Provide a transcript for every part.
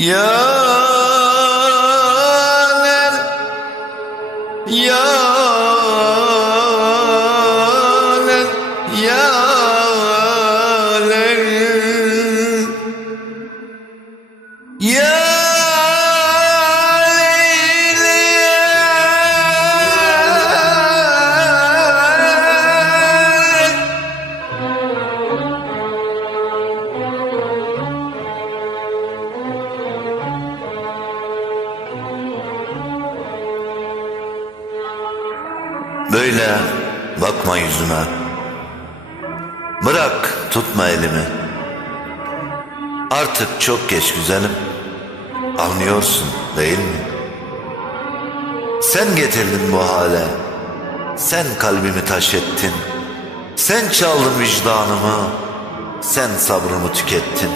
Yeah. Böyle bakma yüzüme. Bırak tutma elimi. Artık çok geç güzelim. Anlıyorsun değil mi? Sen getirdin bu hale. Sen kalbimi taş ettin. Sen çaldın vicdanımı. Sen sabrımı tükettin.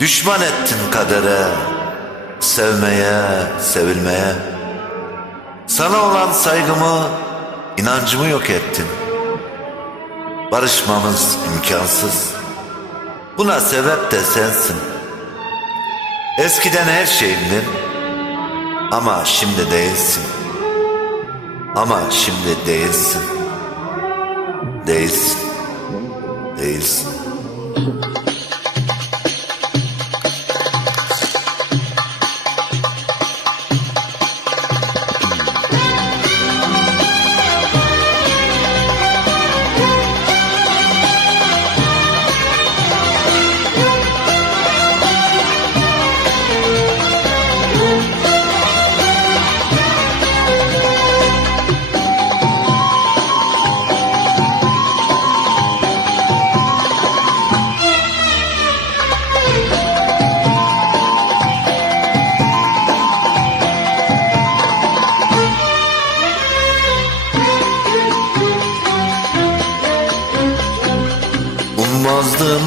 Düşman ettin kadere. Sevmeye, sevilmeye sana olan saygımı, inancımı yok ettin. Barışmamız imkansız. Buna sebep de sensin. Eskiden her şeyimdin. Ama şimdi değilsin. Ama şimdi değilsin. Değilsin. Değilsin. Ummazdım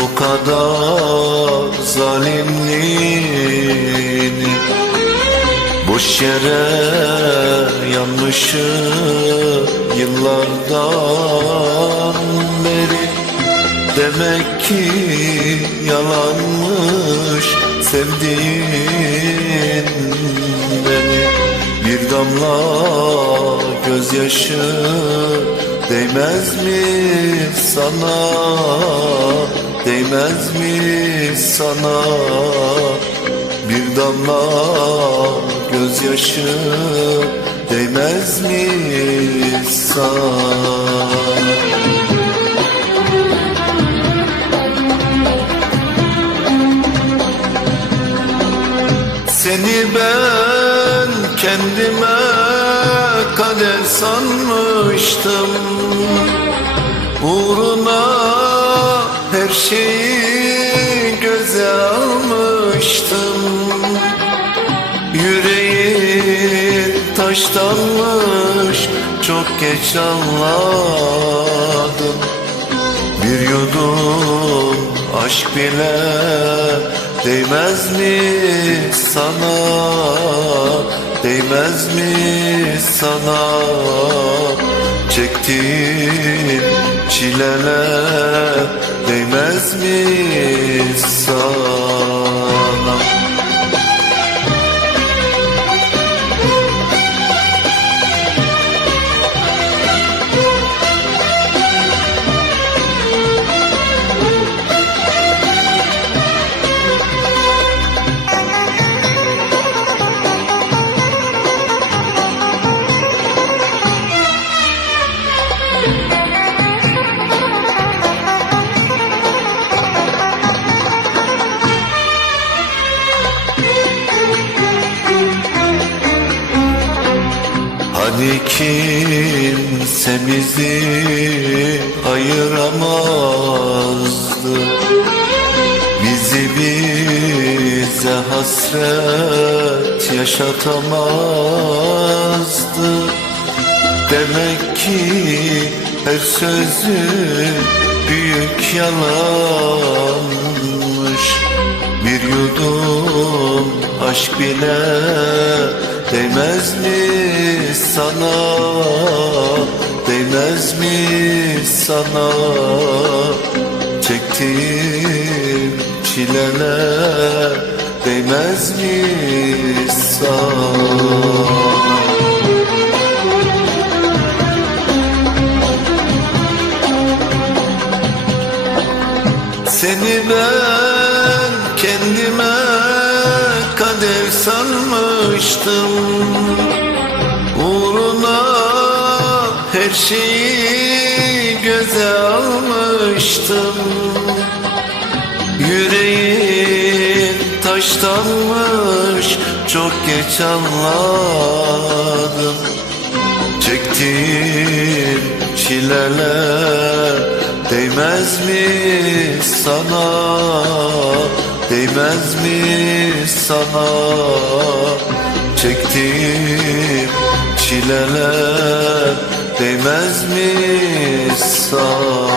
bu kadar zalimliğini. Boş yere yanlışı yıllardan beri. Demek ki yalanmış sevdiğin beni. Bir damla gözyaşı değmez mi sana? Değmez mi sana? Bir damla gözyaşı değmez mi sana? Seni ben kendime kader sanmıştım Uğruna. Her şeyi göze almıştım. Yüreğin taştanmış çok geç anladım. Bir yudum aşk bile değmez mi sana? Değmez mi sana Çektiğim çileler değmez mi kimse bizi ayıramazdı. Bizi bize hasret yaşatamazdı. Demek ki her sözü büyük yalanmış Bir yudum aşk bile değmez mi sana Değmez mi sana Çektiğim çile çileler değmez mi sana? Sanmıştım Uğruna her şeyi göze almıştım. Yüreğim taştanmış çok geç anladım. Çektiğim çileler değmez mi sana? Değmez mi sana Çektiğim çileler değmez mi sana